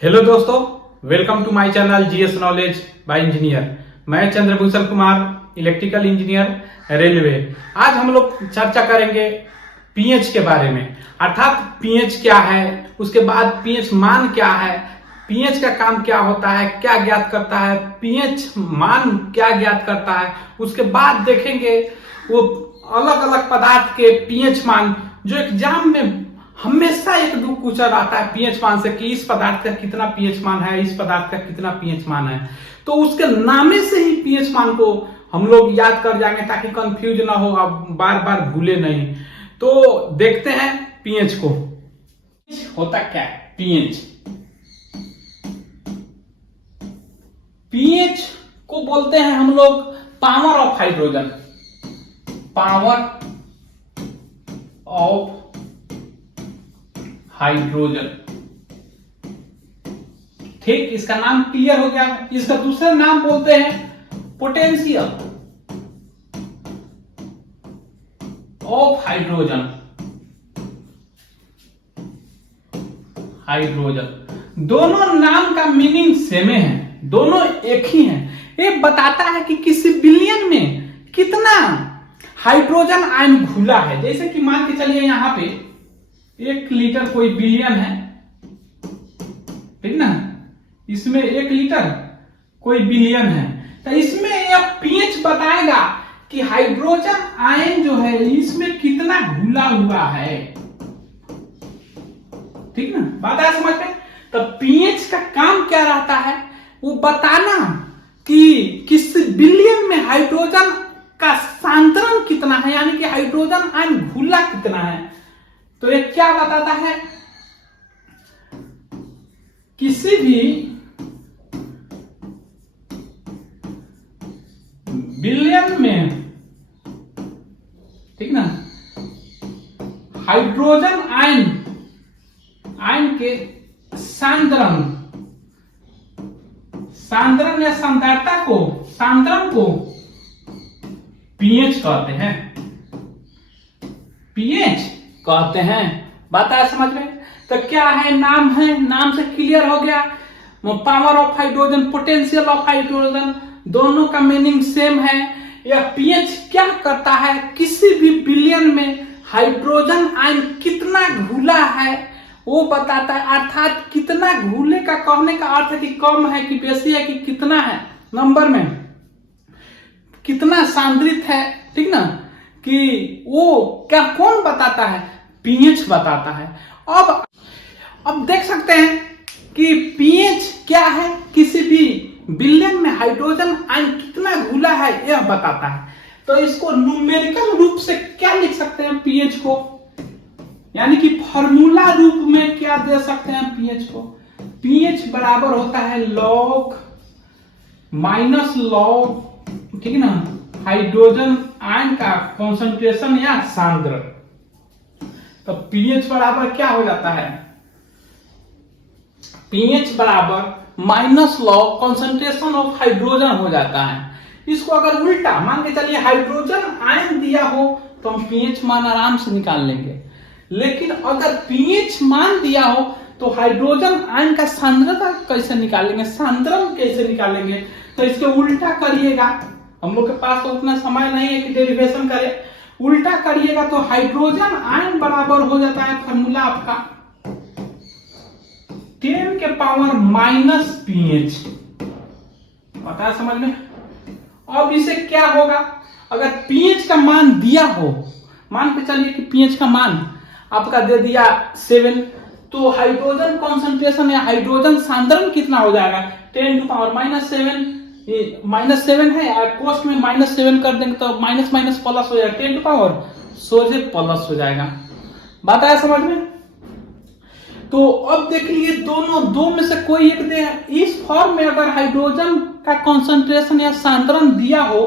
Hello दोस्तों, welcome to my channel GS knowledge by engineer. मैं Chandrabhushan Kumar, electrical engineer, railway. आज हम लोग चर्चा करेंगे पीएच के बारे में, अर्थात पीएच क्या है, उसके बाद पीएच मान क्या है, पीएच का काम क्या होता है, क्या ज्ञात करता है, पीएच मान क्या ज्ञात करता है। उसके बाद देखेंगे वो अलग अलग पदार्थ के पीएच मान, जो एग्जाम में हमेशा एक दो क्वेश्चन आता है पीएच मान से कि इस पदार्थ का कितना पीएच मान है, इस पदार्थ का कितना पीएच मान है। तो उसके नामे से ही पीएच मान को हम लोग याद कर जाएंगे ताकि कंफ्यूज ना हो, अब बार बार भूले नहीं। तो देखते हैं पीएच को। होता क्या है पीएच? पीएच को बोलते हैं हम लोग power of hydrogen, power of hydrogen. ठीक, इसका नाम क्लियर हो गया। इसका दूसरा नाम बोलते हैं पोटेंशियल ऑफ हाइड्रोजन। हाइड्रोजन दोनों नाम का मीनिंग सेम है, दोनों एक ही है। ये बताता है कि किसी बिलियन में कितना हाइड्रोजन आयन घुला है। जैसे कि मान के चलिए यहां पे 1 लीटर कोई बिलियन है, ठीक ना, इसमें 1 लीटर कोई बिलियन है, तो इसमें यह पीएच बताएगा कि हाइड्रोजन आयन जो है इसमें कितना घुला हुआ है। ठीक ना, बात है समझ में? तो पीएच का काम क्या रहता है, वो बताना कि किस बिलियन में हाइड्रोजन का सांद्रण कितना है, यानी कि हाइड्रोजन आयन घुला कितना है। तो ये क्या बताता है, किसी भी बिलियन में, ठीक ना, हाइड्रोजन आयन के सांद्रण या सांद्रण को पीएच कहते हैं, पीएच कहते हैं। बात है समझ में? तो क्या है, नाम से क्लियर हो गया। Power of hydrogen, potential of hydrogen, दोनों का मीनिंग सेम है। यह पीएच क्या करता है, किसी भी बिलियन में हाइड्रोजन आयन कितना घुला है वो बताता है। अर्थात कितना घुले का कहने का अर्थ है कि कम है कि बेसी है, कि कितना है नंबर में, कितना सांद्रित है, ठीक ना, कि वो क्या कौन बताता है, पीएच बताता है। अब देख सकते हैं कि पीएच क्या है, किसी भी बिलियन में हाइड्रोजन आयन कितना घुला है यह बताता है। तो इसको न्यूमेरिकल रूप से क्या लिख सकते हैं पीएच को, यानी कि फॉर्मूला रूप में क्या दे सकते हैं पीएच को। पीएच बराबर होता है लॉग माइनस लॉग, ठीक ना, हाइड्रोजन आयन का कॉन्सेंट्रेशन या सांद्रण। तो पीएच बराबर क्या हो जाता है, पीएच बराबर minus log concentration of hydrogen हो जाता है। इसको अगर उल्टा मान के चलिए हाइड्रोजन आयन दिया हो तो हम पीएच मान आराम से निकाल लेंगे, लेकिन अगर पीएच मान दिया हो तो हाइड्रोजन आयन का सांद्रता कैसे निकालेंगे, सांद्रण कैसे निकालेंगे। तो इसके उल्टा करिएगा, हम लोग के पास तो उतना समय नहीं है कि डेरिवेशन करें, उल्टा करिएगा तो हाइड्रोजन आयन बराबर हो जाता है फॉर्मूला आपका 10 के पावर माइनस पीएच। पता है समझ में? अब इसे क्या होगा, अगर पीएच का मान दिया हो, मान के चलिए कि पीएच का मान आपका दे दिया 7, तो हाइड्रोजन कॉन्सेंट्रेशन या हाइड्रोजन सांद्रण कितना हो जाएगा, 10 टू पावर माइनस 7। -7 है और कोष्ट में -7 कर देंगे तो माइनस माइनस प्लस हो जाएगा, 10 टू पावर सोझे प्लस हो जाएगा। बात आया समझ में? तो अब देख लीजिए दोनों दो में से कोई एक दे। इस फॉर्म में अगर हाइड्रोजन का कॉन्सेंट्रेशन या सांद्रण दिया हो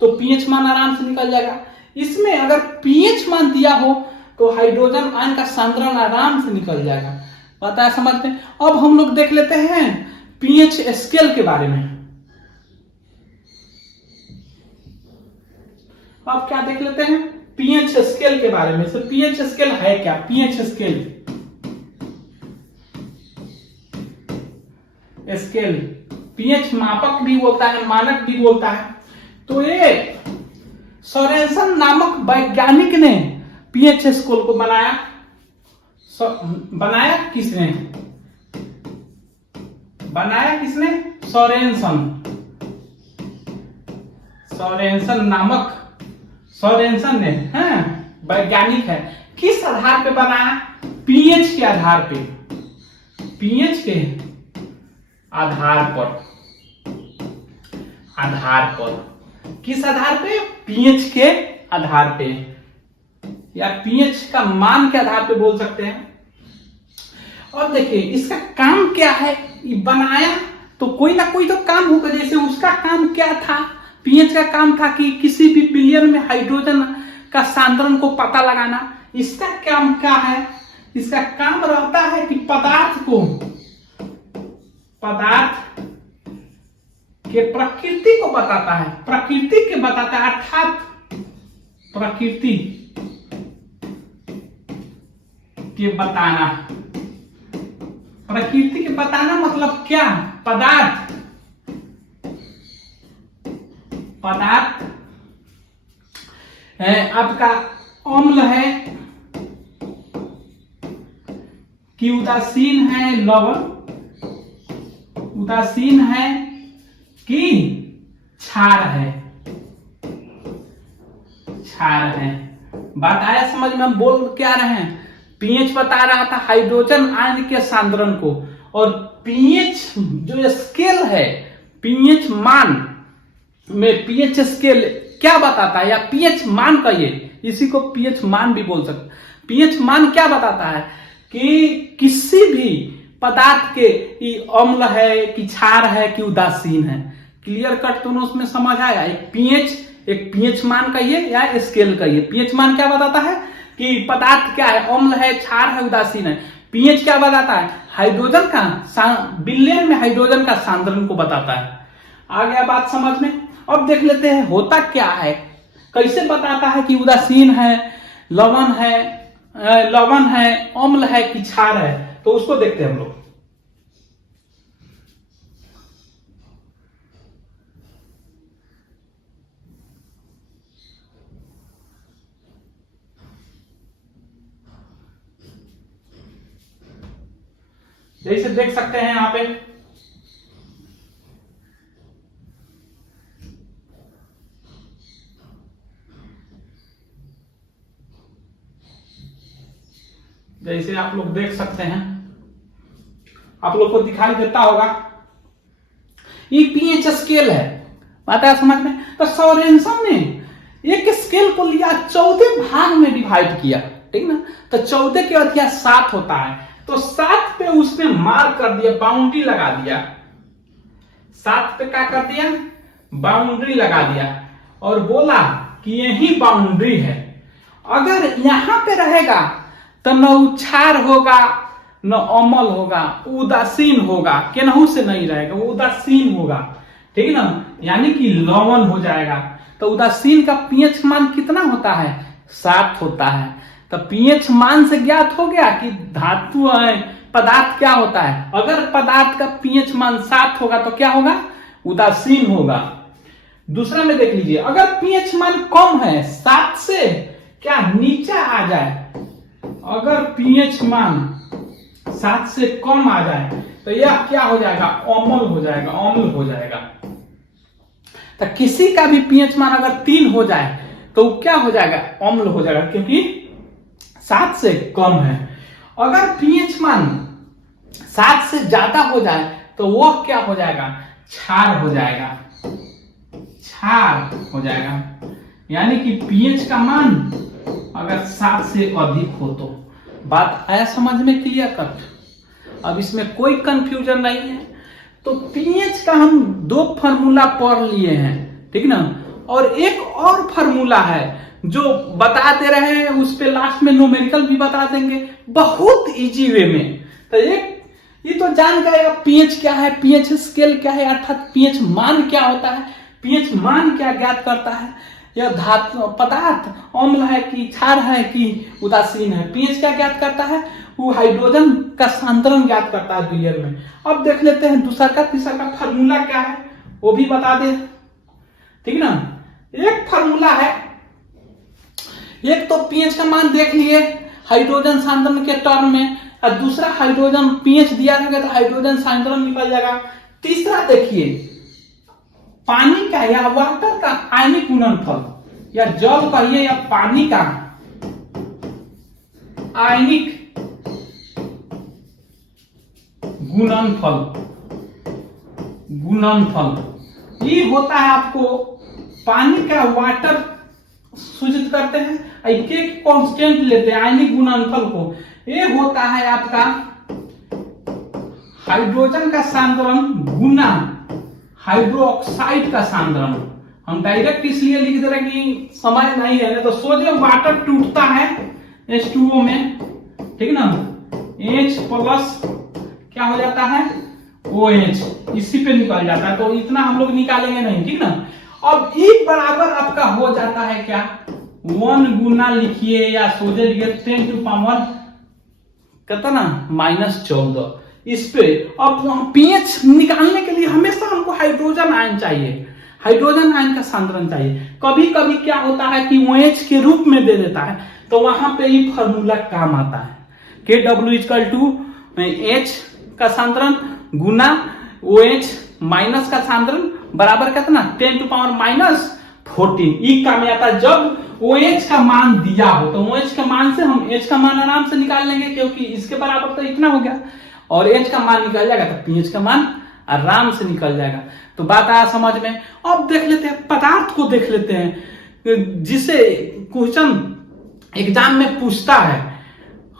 तो पीएच मान आराम से निकल जाएगा। इसमें अगर पीएच मान दिया हो तो हाइड्रोजन आयन का सांद्रण आराम से निकल जाएगा। पता है समझ में? अब हम लोग देख लेते हैं पीएच स्केल के बारे में। अब क्या देख लेते हैं पीएच स्केल के बारे में। पीएच स्केल है क्या, पीएच स्केल स्केल, पीएच मापक भी बोलता है, मानक भी बोलता है। तो ये सोरेनसन नामक वैज्ञानिक ने पीएच स्केल को बनाया। बनाया किसने? बनाया किसने? सोरेनसन। सोरेनसन ने, हैं, वैज्ञानिक है। किस आधार पे बनाया? पीएच के आधार पे, पीएच के आधार पर किस आधार पे? पीएच के आधार पे, या पीएच का मान के आधार पे बोल सकते हैं। और देखिए इसका काम क्या है? ये बनाया तो कोई ना कोई तो काम होगा। जैसे उसका काम क्या था? पीएच का काम था कि किसी भी विलयन में हाइड्रोजन का सांद्रण को पता लगाना। इसका काम क्या है? इसका काम रहता है कि पदार्थ के प्रकृति को बताता है, प्रकृति के बताता है, अर्थात प्रकृति के बताना। प्रकृति के बताना मतलब क्या? पदार्थ है, आपका अम्ल है कि उदासीन है, लवण, उदासीन है कि क्षार है, बात आया समझ में? हम बोल क्या रहे हैं? पीएच बता रहा था हाइड्रोजन आयन के सांद्रण को, और पीएच जो स्केल है, पीएच मान में पीएच स्केल क्या बताता है, या पीएच मान कहिए, इसी को पीएच मान भी बोल सकते। पीएच मान क्या बताता है कि किसी भी पदार्थ के अम्ल है कि क्षार है कि उदासीन है। क्लियर कट दोनों उसमें समझ आया? एक पीएच मान कहिए या स्केल कहिए। पीएच मान क्या बताता है कि पदार्थ क्या है, अम्ल है, क्षार है, उदासीन है। पीएच क्या बताता है? हाइड्रोजन का विलयन में हाइड्रोजन का सांद्रण को बताता है। आ गया बात समझ में? अब देख लेते हैं होता क्या है, कैसे बताता है कि उदासीन है, लवण है, अम्ल है कि क्षार है। तो उसको देखते हैं हम लोग। जैसे देख सकते हैं यहां पे जैसे आप लोग देख सकते हैं, आप लोग को दिखाई देता होगा, ये पीएच स्केल है। बात है समझ में? तो सोरेनसन ने एक स्केल को लिया, 14 भाग में डिवाइड किया, ठीक ना? तो 14 के अथिया 7 होता है, तो 7 पे उसने मार्क कर दिया, बाउंड्री लगा दिया। 7 पे क्या कर दिया? बाउंड्री लगा दिया, और बोला कि यही बाउंड्री है। अगर यहां पे रहेगा तो न क्षार होगा न अम्ल होगा, उदासीन होगा, केनहू से नहीं रहेगा, वो उदासीन होगा, ठीक ना? यानी कि लवण हो जाएगा। तो उदासीन का पीएच मान कितना होता है? 7 होता है। तो पीएच मान से ज्ञात हो गया कि धातु है, पदार्थ क्या होता है। अगर पदार्थ का पीएच मान 7 होगा तो क्या होगा? उदासीन होगा। दूसरा में देख लीजिए, अगर पीएच मान कम है, 7 से क्या नीचे आ जाए, अगर पीएच मान 7 से कम आ जाए तो यह क्या हो जाएगा? अम्ल हो जाएगा, अम्ल हो जाएगा। तो किसी का भी पीएच मान अगर 3 हो जाए तो क्या हो जाएगा? अम्ल हो जाएगा, क्योंकि 7 से कम है। अगर पीएच मान 7 से ज्यादा हो जाए तो वह क्या हो जाएगा? क्षार हो जाएगा, क्षार हो जाएगा। यानी कि पीएच का मान अगर 7 से अधिक हो तो। बात आया समझ में? Clear cut? अब इसमें कोई कंफ्यूजन नहीं है। तो पीएच का हम 2 फार्मूला पढ़ लिए हैं, ठीक ना? और एक और फार्मूला है जो बताते रहे हैं, उस पे लास्ट में न्यूमेरिकल भी बता देंगे बहुत इजी वे में। तो एक ये तो जान गए पीएच क्या है, पीएच स्केल क्या है, अर्थात पीएच मान क्या होता है, पीएच मान क्या ज्ञात करता है। यह धातु पदार्थ अम्ल है कि क्षार है कि उदासीन है। पीएच क्या ज्ञात करता है, वो हाइड्रोजन का सांद्रण ज्ञात करता है गिलियर में। अब देख लेते हैं दूसरा का तीसरा का फार्मूला क्या है, वो भी बता दे, ठीक ना। एक फार्मूला है, एक तो पीएच का मान देख लिए हाइड्रोजन सांद्रण के टर्म में, और दूसरा हाइड्रोजन पीएच दिया रहेगा तो हाइड्रोजन सांद्रण निकल जाएगा। तीसरा देखिए पानी का या वाटर का आयनिक गुणनफल, या जल कहिए या पानी का आयनिक गुणनफल ये होता है आपको पानी का वाटर सूचित करते हैं, के कांस्टेंट लेते हैं आयनिक गुणनफल को। ये होता है आपका हाइड्रोजन का सांद्रण गुना हाइड्रोक्साइड का सांद्रण। हम डायरेक्ट इसलिए लिख दे रहे हैं कि समय नहीं है, तो सोडियम वाटर टूटता है H2O में, ठीक ना, H प्लस क्या हो जाता है OH, इसी पे निकल जाता है, तो इतना हम लोग निकालेंगे नहीं, ठीक ना। अब E बराबर आपका हो जाता है क्या 1 गुना लिखिए या सोचे लिखिए 10 टू पावर कितना -14 इस पे। अब पीएच निकालने के लिए हमेशा हमको हाइड्रोजन आयन चाहिए, हाइड्रोजन आयन का सांद्रण चाहिए। कभी कभी क्या होता है कि OH के रूप में दे देता है, तो वहां पे ये फॉर्मूला काम आता है, KW = H का सांद्रण गुना OH माइनस का सांद्रण बराबर कितना 10 टू पावर -14। ई काम में आता है जब OH का मान दिया हो, तो OH के मान से हम H का मान आराम से निकाल लेंगे, क्योंकि इसके बराबर तो इतना हो गया, और H का मान निकल जाएगा तो pH का मान आराम से निकल जाएगा। तो बात आया समझ में। अब देख लेते हैं पदार्थ को, देख लेते हैं जिसे क्वेश्चन एग्जाम में पूछता है।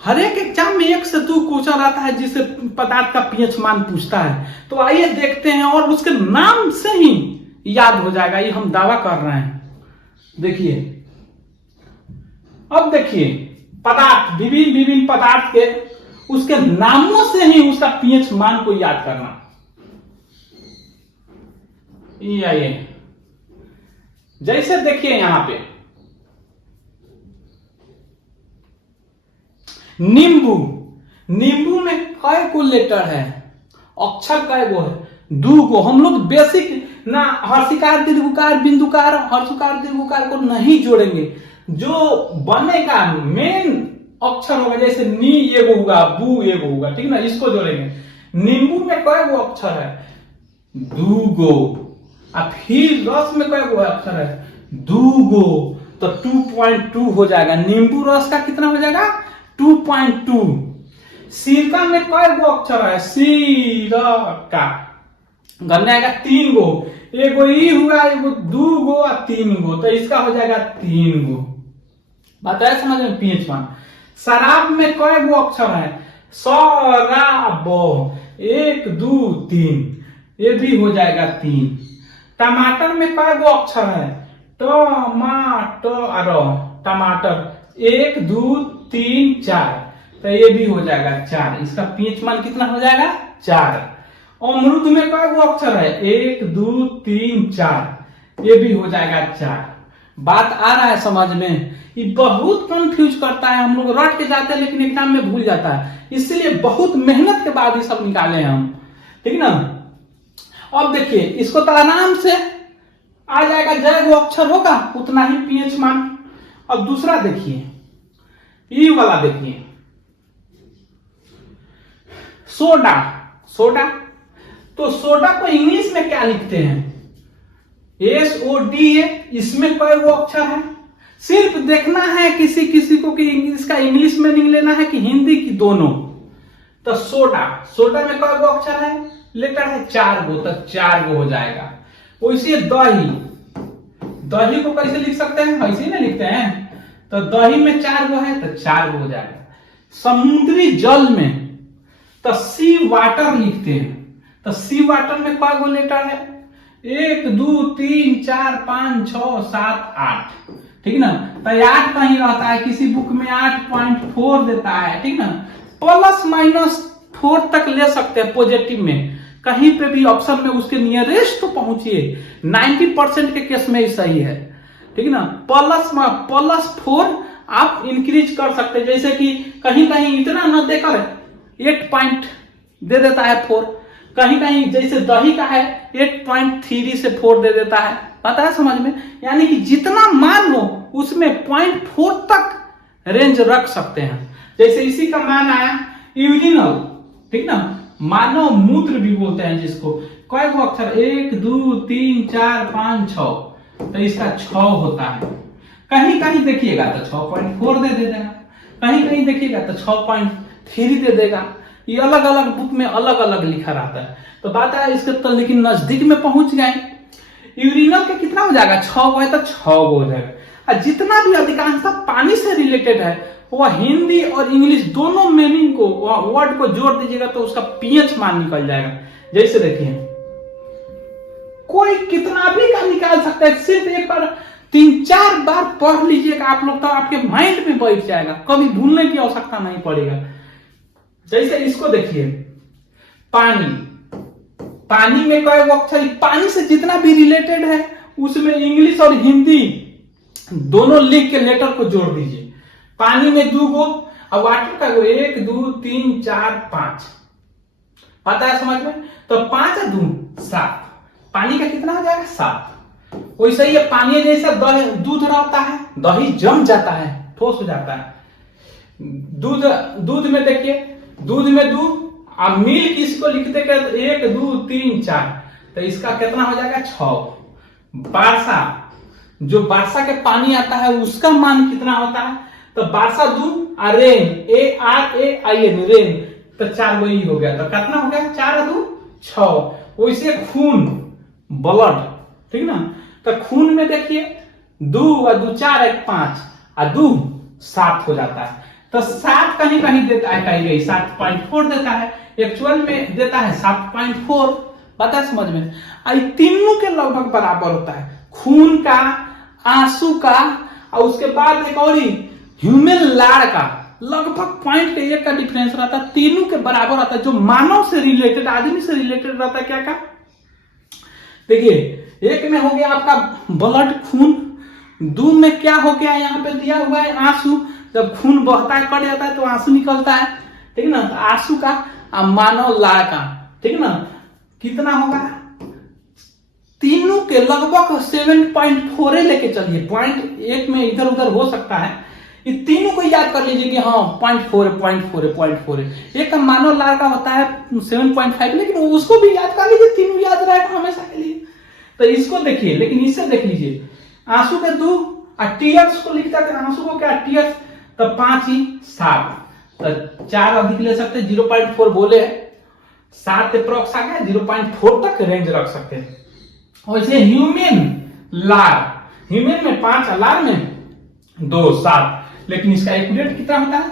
हर एक एग्जाम में 1 से 2 क्वेश्चन आता है जिसे पदार्थ का pH मान पूछता है। तो आइए देखते हैं, और उसके नाम से ही याद हो जाएगा, ये हम दावा कर रहे हैं। देखिए अब देखिए पदार्थ, विभिन्न पदार्थ के उसके नामों से ही उसका pH मान को याद करना। ये जैसे देखिए यहां पे नींबू, नींबू में कई को लेटर है, अक्षर कई गो है 2 गो। हम लोग बेसिक ना हर्षिकार दीर्घकार बिंदुकार हर्षकार दीर्घकार को नहीं जोड़ेंगे, जो बनेगा मेन अक्षर होगा, जैसे नी एगो होगा, बू एगो होगा, ठीक ना, इसको जोड़ेंगे। नींबू में कई गो अक्षर है 2 गो, और फिर रस में कई गो अक्षर है 2 गो, तो 2.2 हो जाएगा। नींबू रस का कितना हो जाएगा 2.2। सिरका में कई गो अक्षर है, सिरका गन्ना आएगा 3 गो, एगो ई हुआ, एगो 2 गो और 3 गो, तो इसका हो जाएगा 3 गो। बताया समझ में pH मान। शराब में कई गो अक्षर है, शराब 1 2 3, ये भी हो जाएगा 3। टमाटर में कई गो अक्षर है, टमाटर टमाटर 1 2 3 4, तो ये भी हो जाएगा 4। इसका pH मान कितना हो जाएगा 4। अमरूद में कई गो अक्षर है 1 2 3 4, ये भी हो जाएगा 4। बात आ रहा है समझ में। ये बहुत कंफ्यूज करता है, हम लोग रट के जाते हैं लेकिन एग्जाम में भूल जाता है, इसलिए बहुत मेहनत के बाद ये सब निकाले हैं हम, ठीक ना। अब देखिए इसको तो आराम से आ जाएगा, जय वो अक्षर होगा उतना ही pH मान। अब दूसरा देखिए, ये वाला देखिए सोडा, सोडा, तो सोडा को इंग्लिश में क्या लिखते हैं SODA, इसमें कई वो अक्षर है। सिर्फ देखना है किसी किसी को कि इसका इंग्लिश मीनिंग लेना है कि हिंदी की, दोनों। तो सोडा, सोडा में कई गो अक्षर है, लेटर है 4 गो, तो 4 गो हो जाएगा। वैसे दही, दही को कैसे लिख सकते हैं, ऐसे ही ना लिखते हैं, तो दही में 4 गो है तो 4 गो हो जाएगा। समुद्री जल में तो सी वाटर लिखते हैं, तो सी वाटर में कई गो लेटर है 1 2 3 4 5 6 7 8, ठीक ना। तो 8 कहीं रहता है, किसी बुक में 8.4 देता है, ठीक ना। ±4 तक ले सकते हैं पॉजिटिव में, कहीं पे भी ऑप्शन में उसके नियरेस्ट तो पहुंचिए। 90% के केस में ही सही है, ठीक है ना। +4 आप इंक्रीज कर सकते हैं। जैसे कि कहीं कहीं इतना न देकर 8 पॉइंट दे देता है 4, कहीं कहीं जैसे दही का है 8.3 से 4 दे देता है। पता है समझ में? यानी कि जितना मान लो उसमें 0.4 तक रेंज रख सकते हैं। जैसे इसी का मान आया यूरिनल, ठीक ना, मानव मूत्र भी बोलते हैं जिसको। कई गो अक्षर 1 2 3 4 5 6, तो इसका 6 होता है। कहीं कहीं देखिएगा तो 6.4 दे देगा, कहीं कहीं देखिएगा तो 6.3 दे देगा। ये अलग अलग बुक में अलग अलग लिखा रहता है। तो बात है इसके तो लेकिन नजदीक में पहुंच गए। यूरिनल का कितना हो जाएगा? 6 है तो 6 हो जाएगा। और जितना भी अधिकांशतः पानी से रिलेटेड है वह हिंदी और इंग्लिश दोनों मीनिंग को, वर्ड को जोड़ दीजिएगा तो उसका पीएच मान निकल जाएगा। जैसे देखिए कोई कितना भी का निकाल सकता है, सिर्फ एक बार 3-4 बार पढ़ लीजिएगा आप लोग तो आपके माइंड में बैठ जाएगा, कभी भूलने की आवश्यकता नहीं पड़ेगा। जैसे इसको देखिए, पानी, पानी में कई अक्षर, पानी से जितना भी रिलेटेड है उसमें इंग्लिश और हिंदी दोनों लिख के लेटर को जोड़ दीजिए। पानी में 2 गो और वाटर का 1 2 3 4 5, पता है समझ में? तो 5 और 2 7, पानी का कितना हो जाएगा? 7। वैसे ही पानी जैसा दूध रहता है, दही जम जाता है, ठोस हो जाता है। दूध में देखिए, दूध में 2 और मिल्क इसको लिखते क्या? 1 2 3 4, तो इसका कितना हो जाएगा? 6। वर्षा, जो वर्षा के पानी आता है उसका मान कितना होता है? तो वर्षा 2 और रेन, ARAIN, रेन, तो 4 वही हो गया। तो कितना हो गया? 4 और 2 6। वैसे खून, ब्लड, ठीक ना, तो खून में देखिए 2 और 2 4 1 5 और 2 7 हो जाता है। तो 7 कहीं कहीं देता है, कहीं 7.4 देता है, एक्चुअल में देता है 7.4। पता है समझ में? तीनों के लगभग बराबर होता है, खून का, आंसू का, और उसके बाद एक और ह्यूमन लार का लगभग 0.1 का डिफरेंस रहता है। तीनों के बराबर आता है। जो मानव से रिलेटेड, आदमी से रिलेटेड रहता है क्या का, देखिए एक में हो गया आपका ब्लड, खून। 2 में क्या हो गया? यहाँ पे दिया हुआ है आंसू। जब खून बहता है, कट जाता है तो आंसू निकलता है, ठीक है ना। तो आंसू का और मानव लार का, ठीक है ना, कितना होगा? तीनों के लगभग 7.4 लेके चलिए, 0.1 में इधर उधर हो सकता है। ये तीनों को याद कर लीजिए कि हाँ 0.4 है। एक का मानव लार का होता है 7.5, लेकिन उसको भी याद कर लीजिए, तीनों याद रहेगा हमेशा के लिए। तो इसको देखिए, लेकिन इससे देख लीजिए, आंसू के 2 और टीयर्स को लिखता है, आंसू को क्या? टीयर्स, तो 5 ही 7, तो 4 अधिक ले सकते हैं, 0.4 बोले हैं, 7 अप्रॉक्स आ गया, 0.4 तक रेंज रख सकते हैं। वैसे ह्यूमन लार, ह्यूमन में 5 और लार में 2 7, लेकिन इसका एक्यूरेट कितना होता है?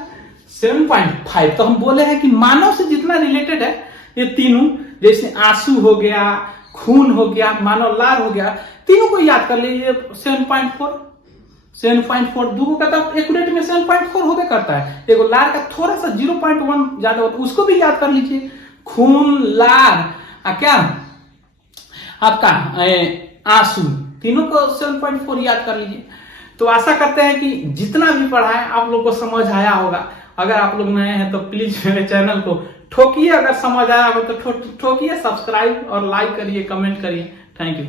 7.5। तो हम बोले हैं कि मानव से जितना रिलेटेड है ये तीनों, जैसे आंसू हो गया, खून हो गया, मानव लार हो गया, तीनों को याद कर लीजिए। 7.4 दो का तो एक्यूरेट में 7.4 होगा करता है। देखो लार का थोड़ा सा 0.1 ज्यादा होता है, उसको भी याद कर लीजिए। खून, लार, क्या आपका आंसू, तीनों को 7.4 याद कर लीजिए। तो आशा करते हैं कि जितना भी पढ़ा है आप लोग को समझ आया होगा। अगर आप लोग नए हैं तो प्लीज मेरे चैनल को ठोकिए, अगर समझ आया हो तो ठोकिए, सब्सक्राइब और लाइक करिए, कमेंट करिए। Thank you.